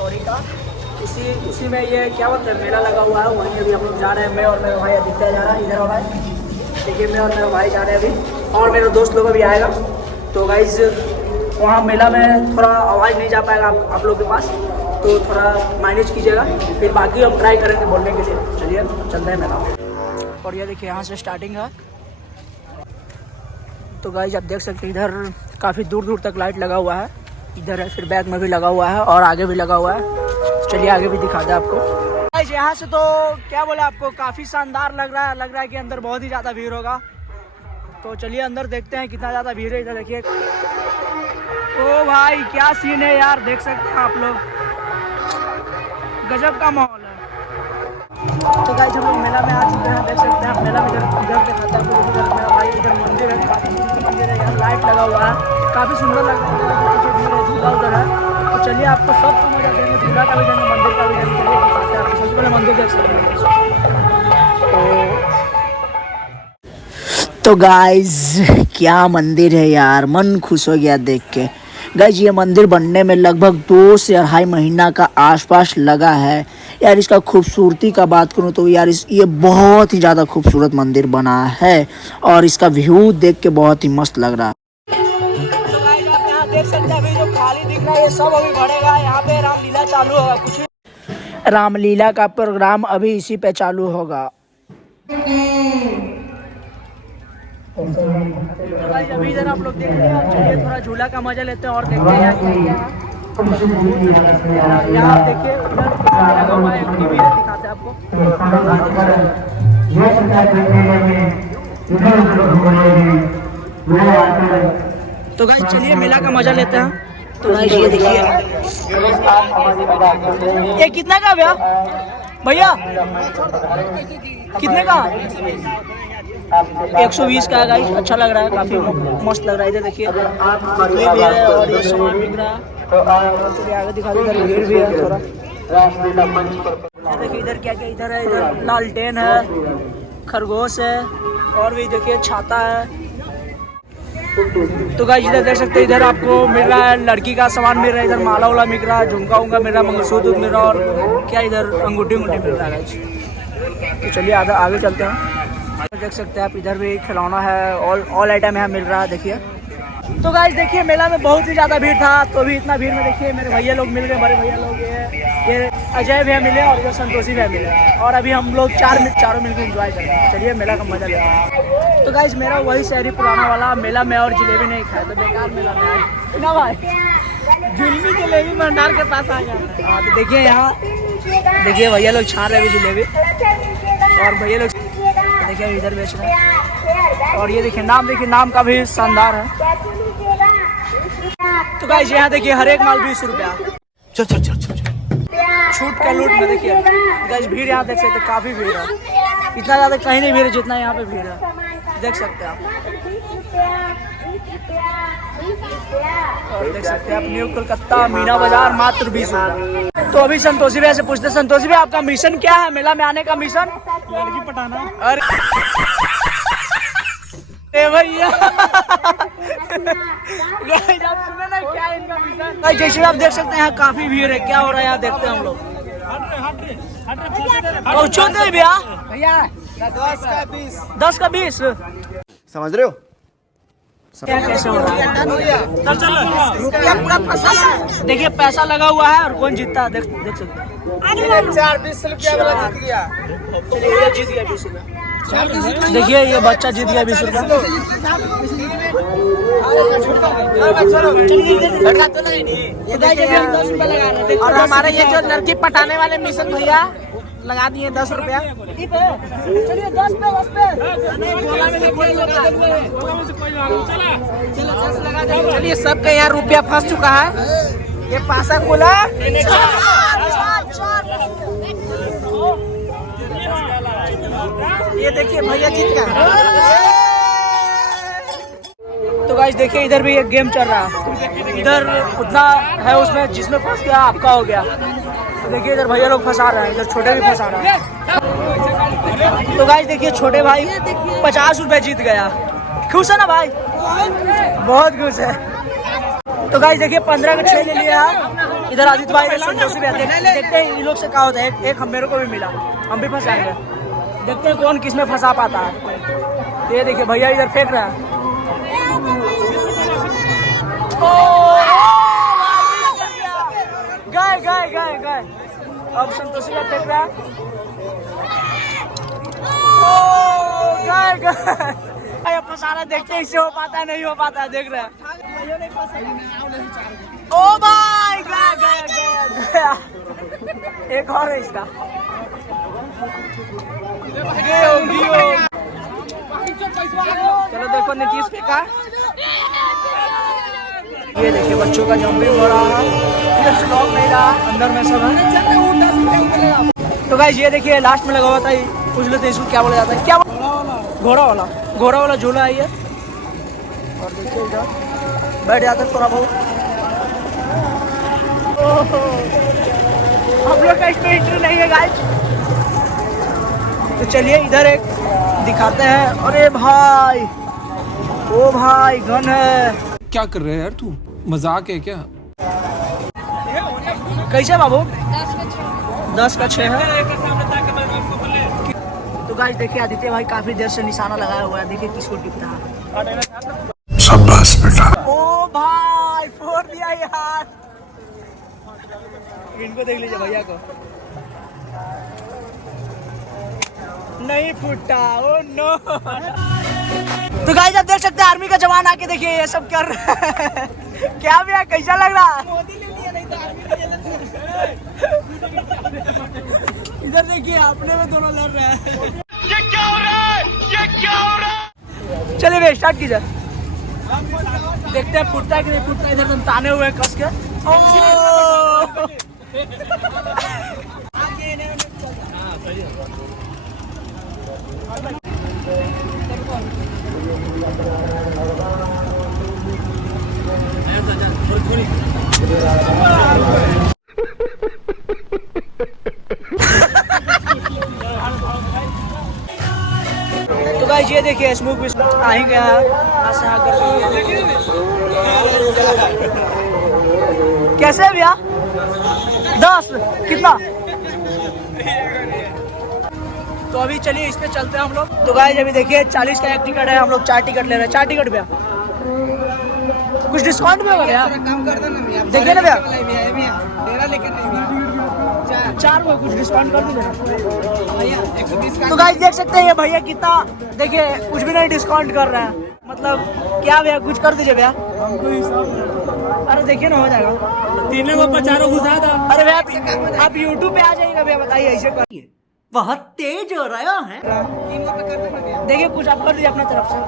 Sorry का, उसी में ये क्या बोलते हैं मेला लगा हुआ है, वहीं अभी हम लोग जा रहे हैं। मैं और मेरा भाई आदित्य जा रहा है, इधर हो भाई, देखिए मैं और मेरा भाई जा रहे हैं अभी, और मेरा दोस्त लोग भी आएगा। तो गाइज वहाँ मेला में थोड़ा आवाज़ नहीं जा पाएगा आप लोग के पास, तो थोड़ा मैनेज कीजिएगा, फिर बाकी हम ट्राई करेंगे बोलने के लिए। चलिए चलते हैं मेला। और ये देखिए यहाँ से स्टार्टिंग है। तो गाइज आप देख सकते हैं इधर काफ़ी दूर दूर तक लाइट लगा हुआ है, इधर है, फिर बैक में भी लगा हुआ है और आगे भी लगा हुआ है। चलिए आगे भी दिखाते हैं आपको। गाइज यहाँ से तो क्या बोले आपको, काफ़ी शानदार लग रहा है कि अंदर बहुत ही ज़्यादा भीड़ होगा। तो चलिए अंदर देखते हैं कितना ज़्यादा भीड़ है। इधर देखिए, ओ भाई क्या सीन है यार, देख सकते हैं आप लोग, गजब का माहौल है। तो गाइस हम लोग मेला में आ चुके हैं, देख सकते हैं मेला में इधर दिखाते हैं आपको। इधर मेरा भाई, इधर मंदिर है, काफ़ी मंदिर है यार, लाइट लगा हुआ है, काफ़ी सुंदर लग रहा है। झूला उधर है, तो चलिए आपको सबको मजा देंगे, झूला का भी देंगे, मंदिर का भी देंगे। चलिए दिखाते हैं आपको। सबसे पहले मंदिर देख सकते हैं। तो गाइज क्या मंदिर है यार, मन खुश हो गया देख के। गाइज ये मंदिर बनने में लगभग 2 से 2.5 महीना का आसपास लगा है यार। इसका खूबसूरती का बात करूँ तो यार ये बहुत ही ज़्यादा खूबसूरत मंदिर बना है, और इसका व्यू देख के बहुत ही मस्त लग रहा है। तो गाइज आप यहाँ देख सकते हैं, अभी जो खाली दिख रहा है ये सब अभी भरेगा। यहाँ पे रामलीला चालू होगा, कुछ रामलीला का प्रोग्राम अभी इसी पे चालू होगा। तो गाइस अभी इधर आप लोग देख रहे हैं, चलिए थोड़ा झूला का मजा लेते हैं और देखते हैं यहाँ देखिए एक टीवी है, दिखाते हैं आपको। तो गाइस चलिए मेला का मजा लेते हैं। तो गाइस ये देखिए, ये कितना का भैया, कितने का? 120 का है गाइस, अच्छा लग रहा है, काफी मस्त लग रहा है। इधर देखिए भी है और ये सामान बिक रहा है। चलिए आगे दिखा दो, इधर भीड़ भी है थोड़ा। देखिए इधर क्या क्या इधर है, इधर लालटेन है, खरगोश है, और भी देखिए छाता है। तो गाइस इधर देख सकते हैं, इधर आपको मिल रहा है लड़की का सामान मिल रहा है, इधर माला वाला मिल रहा है, झुमका उमका मिल रहा है, मंगलसूत्र मिल रहा है, और क्या इधर अंगूठी मिल रहा है गाइस। तो चलिए आगे चलते हैं। देख सकते हैं आप इधर भी खिलौना है, ऑल आइटम यहाँ मिल रहा है। देखिए तो गाइस देखिए मेला में बहुत ही ज़्यादा भीड़ था, तो भी इतना भीड़ में देखिए मेरे भैया लोग मिल गए, बड़े भैया लोग, ये अजय भैया मिले और ये संतोषी भैया मिले, और अभी हम लोग चारों मिलकर एंजॉय कर रहे हैं। चलिए मेला का मजा लेते हैं। तो गाइस मेरा वही शहरी पुराना वाला मेला में और जलेबी नहीं खाया, तो बेकार मेला में आए ना भाई, जुलमी जलेबी भंडार के पास आ गया। हाँ तो देखिए यहाँ देखिए भैया लोग छान रहे जलेबी, और भैया लोग देखिए इधर बेच रहे हैं, और ये देखिए नाम का भी शानदार है। तो गाइस यहाँ देखिए हर एक माल 20 रुपया, छूट का लूट में। देखिए गाइस भीड़ यहाँ देख सकते हैं, काफी भीड़ है, इतना ज्यादा कहीं नहीं भीड़ है जितना यहाँ पे भीड़ है, देख सकते हैं आप। और देख सकते हैं आप न्यू कोलकाता मीना बाजार मात्र 20 रुपया। तो अभी संतोषी भैया से पूछते हैं, संतोषी भैया आपका मिशन क्या है मेला में आने का? मिशन लड़की पटाना। अरे भैया आप सुने ना क्या है इनका मिशन? जैसे आप देख सकते हैं यहाँ काफी भीड़ है, क्या हो रहा है यहाँ देखते हैं हम लोग। भैया 10 का 20 समझ रहे हो? क्या कैसे हो रहा है? रुपया पूरा फंसा है, देखिए पैसा लगा हुआ है, और कौन जीतता है देख सकते हैं। 20 रुपया वाला जीत गया। चलिए ये जीत गया 20 रुपया। देखिए ये बच्चा जीत गया 20 रुपया। और हमारे ये जो लड़की पटाने वाले मिशन भैया लगा दिए 10 रुपया। चलिए 10 पे चलिए सबका यहाँ रुपया फंस चुका है। ये पासा खोला, ये देखिए भैया जीत गया। तो गाइस देखिए इधर भी एक गेम चल रहा है, इधर उतना है उसमें जिसमें फंस गया आपका हो गया। तो देखिए इधर भैया लोग फंसा रहे हैं, इधर छोटे भी फंसा रहे हैं। तो गाइस देखिए छोटे भाई 50 रुपए जीत गया, खुश है ना भाई? बहुत खुश है। तो गाइस देखिए 15 का 6 ले लिया, इधर आदित्य भाई संतोषी भी आते हैं। देखते हैं इन लोग से क्या होता है। एक हम मेरे को भी मिला, हम भी फंसाएंगे। देखते हैं कौन किस में फंसा पाता है। तो ये देखिए भैया इधर फेंक रहा है। गए गए गए गए। अब संतोषी का फेंक रहा है। गए गए। फंसाना देखते हैं इससे हो पाता है नहीं हो पाता है। देख रहे हैं। ओ भाई गया गया गया गया। एक और है इसका। चलो देखो नीतीश फेंका। ये देखिए बच्चों का जंपिंग हो रहा है। ये स्टॉक नहीं रहा, अंदर में सब है। तो गाइस ये देखिए लास्ट में लगा हुआ था। पूछ लेते हैं इसको क्या बोला जाता है। क्या घोड़ा वाला झूला है ये। और देखिए इधर बैठ जाते थोड़ा बहुत। हम लोग का इसमें एंट्री नहीं है गाइस। तो चलिए इधर एक दिखाते हैं। अरे भाई, ओ भाई गन है। क्या कर रहे हैं यार तू? मजाक है क्या? कैसे बाबू? 10 का 6 है। तो गाइस देखिए आदित्य भाई काफी देर से निशाना लगाया हुआ है। देखिए किसको टिपता है। शाबाश बेटा। ओ भाई फोड़ दिया यार। इनको देख लीजिए भैया को। नहीं फूटा। Oh no. तो गाइस आप देख सकते हैं आर्मी का जवान आके देखिए ये सब कर रहा है। क्या भैया कैसा लग रहा है? मोदी ले लिया नहीं तो आर्मी इधर देखिए अपने में दोनों लड़ रहे हैं। ये क्या हो रहा है? ये क्या हो रहा है? चलिए भैया स्टार्ट कीजिए। देखते हैं फूटता है कि नहीं फूटता। इधर तुम ताने हुए कस के। तो गाइस ये देखिए स्मोक भी आ ही गया है। कैसे है भैया? 10 कितना? तो अभी चलिए इस पे चलते हैं हम लोग। तो गाइस अभी देखिए 40 का एक टिकट है। हम लोग 4 टिकट ले रहे हैं। 4 टिकट भैया कुछ डिस्काउंट भी होगा भैया? काम कर देना भैया। देखिए ना भैया तेरा लेकर नहीं भैया। 4 में कुछ डिस्काउंट कर दीजिए भैया 120 का। तो गाइस देख सकते हैं ये भैया कितना देखिए कुछ भी नहीं डिस्काउंट कर रहा है। मतलब क्या भैया कुछ कर दीजिए भैया। अरे देखिए ना हो जाएगा। 3 को 50 घुसा था। अरे भैया आप YouTube पे आ जाइएगा भैया। बताइए ऐसे करिए। बहुत तेज हो रहा है। देखिए कुछ आप कर दीजिए अपना तरफ से।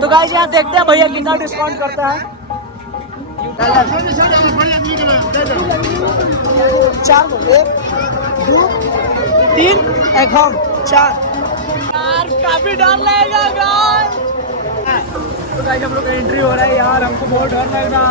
तो गाइस यहाँ देखते हैं भैया कितना डिस्काउंट करता है। 4 1 2 3 एक हम 4 यार काफी डर लगेगा गाइस। तो गाइस हम लोग का एंट्री हो रहा है यार। हमको बहुत डर लग रहा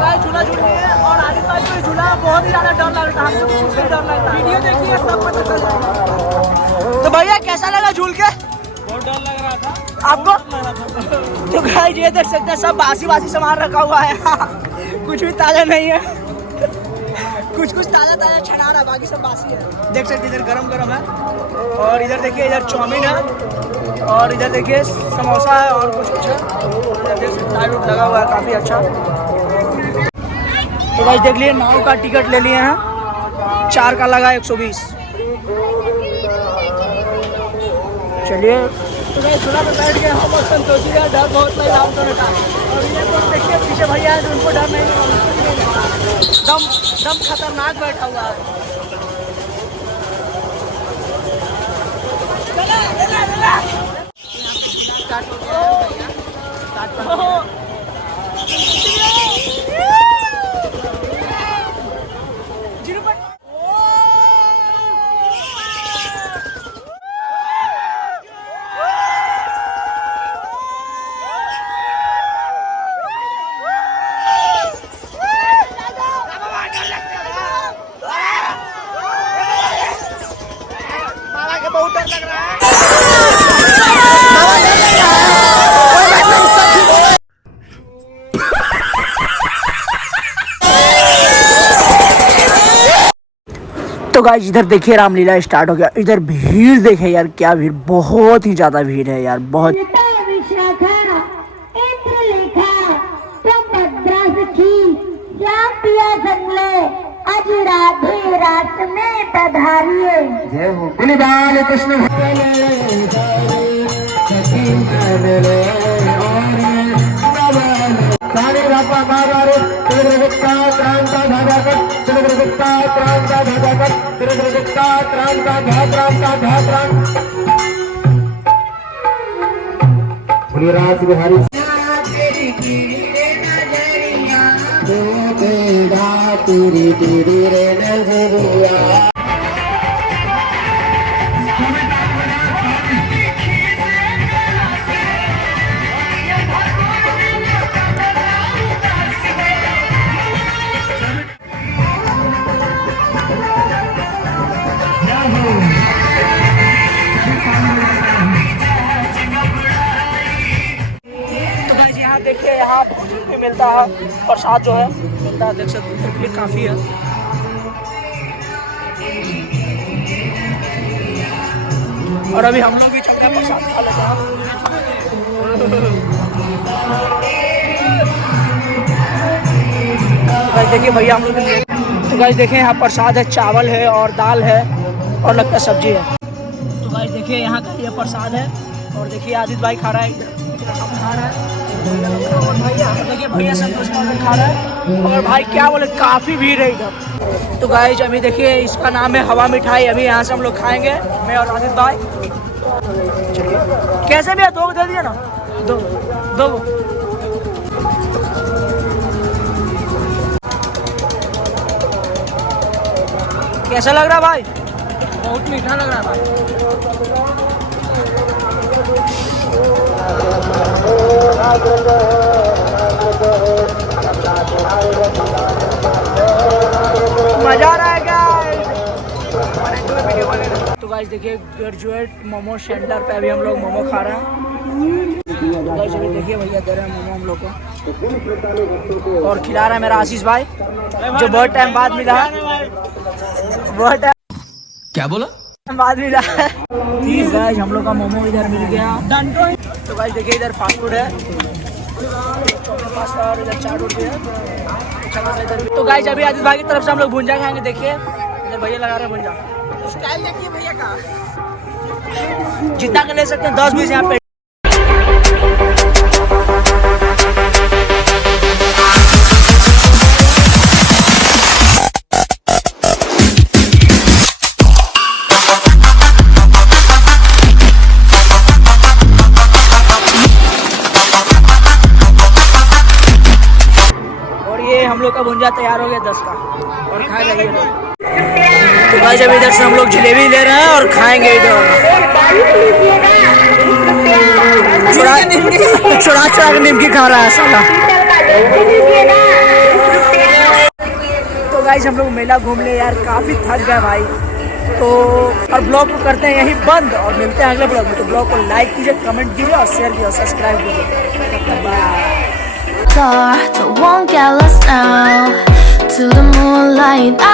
गाइस झूला झूल रही है और आदित्य भाई को झूला बहुत ही ज्यादा डर लग रहा था, हमको खुद भी डर लग रहा है। वीडियो देखिए सब पता चल जाएगा। तो भैया कैसा लगा झूल के? बहुत डर लग रहा था आपको? तो गाइस ये देख सकते हैं सब बासी बासी सामान रखा हुआ है कुछ भी ताजा नहीं है कुछ ताजा ताजा छना रहा, बाकी सब बासी है। देख सकते इधर गरम गरम है और इधर देखिए इधर चाउमीन है और इधर देखिए समोसा है और कुछ है। इधर देख सकते लाइट लगा हुआ है काफ़ी अच्छा। तो भाई देख लिए नाव का टिकट ले लिए हैं, 4 का लगा 120। चलिए तो भाई झूला पे बैठ गए हम और संतोषी का डर बहुत लगा हम दोनों का। और ये तो देखिए पीछे भैया है उनको डर नहीं, दम खतरनाक बैठा हुआ है। स्टार्ट हो गया है भैया, स्टार्ट कर दिया। बहुत डर लग रहा है। तो गाइस इधर देखिए रामलीला स्टार्ट हो गया। इधर भीड़ देखे यार, क्या भीड़, बहुत ही ज्यादा भीड़ है यार, बहुत। रात में पधारिए जय हो बाल कृष्ण राज बिहारी तेरी तेरी रे नजरिया। देखिए यहाँ भोजन भी मिलता है, प्रसाद जो है मिलता है, देख सकते हैं भीड़ काफ़ी है। और अभी हम लोग भी चलते हैं प्रसाद खा लेते हैं। गाइस देखिए भैया हम लोग तो गाइस देखिए यहाँ प्रसाद है, चावल है और दाल है और लगता है सब्जी है। तो गाइस देखिए यहाँ का ये प्रसाद है और देखिए आदित्य भाई खा रहा है, खा रहा है और भैया देखिए भैया संतोष खा रहा है। और भाई क्या बोले काफ़ी भीड़ है इधर। तो गाइस अभी देखिए इसका नाम है हवा मिठाई, अभी यहाँ से हम लोग खाएंगे मैं और आदित्य भाई। चलिए कैसे भी है, 2 दे दिए ना, 2 कैसा लग रहा भाई? बहुत मीठा लग रहा था। मजा आ रहा है गाइस। तो गाइस देखिए ग्रेजुएट मोमो सेंटर पे अभी हम लोग मोमो खा रहे हैं। गाइस अभी देखिए भैया दे रहे हैं मोमो हम लोग को और खिला रहा है मेरा आशीष भाई, जो बहुत टाइम बाद मिला है, बहुत टाइम क्या बोला बाद मिला है। प्लीज गाइस हम लोग का मोमो इधर मिल गया। तो गाइस देखिए इधर फास्ट फूड है, पास्ता और इधर चाट रोटी है। तो गाइस अभी आदित्य भाई की तरफ से हम लोग भुंजा खाएंगे। देखिए इधर भैया लगा रहे हैं भुंजा, स्टाइल देखिए भैया का, जितना का ले सकते हैं 10-20 यहाँ पे। हम लोग का भुंजा तैयार हो गया 10 का और खाएगा ये लोग। तो भाई जब इधर से हम लोग जलेबी ले रहे हैं और खाएंगे इधर। चुरा के निमकी खा रहा है साला। गाइस हम लोग मेला घूम ले यार, काफ़ी थक गए भाई। तो और ब्लॉग को करते हैं यहीं बंद और मिलते हैं अगले ब्लॉग में। तो ब्लॉग को लाइक कीजिए, कमेंट कीजिए और शेयर कीजिए और सब्सक्राइब कीजिए। Bye. So won't get lost now to the moonlight.